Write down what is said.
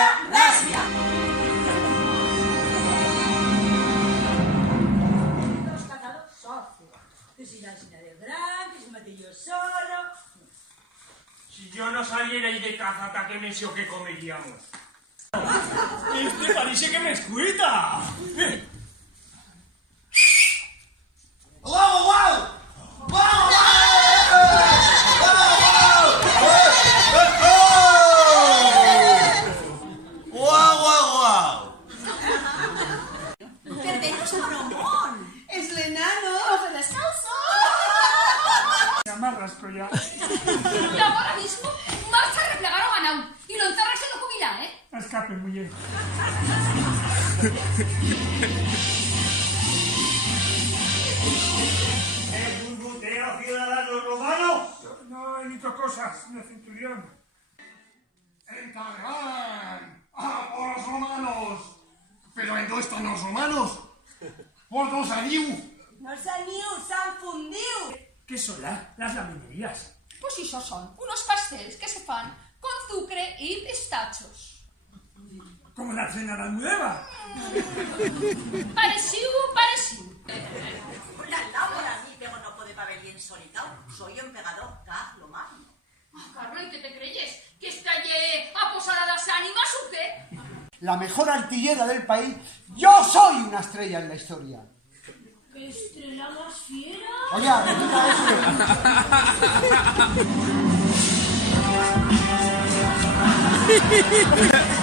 Rasia, Rasia. Los cazados socios. Que si la Sina de Gran, que se mate yo solo. Si yo no saliera ahí de caza, ¿hasta qué mesio que comeríamos? Este parece que me escuita. ¡Wow, wow! ¡Wow, ¡Perdemos a Bromón! ¡Es l'enano! ¡De descalzo! Me amarras, pero ya. Y ahora mismo marcha a replegar a Manau y no encerrarse en lo jubilá, ¿eh? Escape, mujer. ¿Es un buteo ciudadano romano? No he dicho cosas, señor centurión. ¡Encargan! ¡Ah, por los romanos! ¿Pero en dónde están los romanos? ¡Por dos aniu! No s'han fundiu. ¿Qué son las laminerías? Pues esos son unos pasteles que se fan con sucre y pistachos. Como la cena nueva. Parecido. La mí, pero no puede haber bien solitado. Soy emperador Carlomagno. Carlos, ¿y qué te creyes? ¿Que está allí a posar a las ánimas o qué? La mejor artillera del país, yo soy una estrella en la historia. ¿Qué estrella más fiera? Oye, repita eso.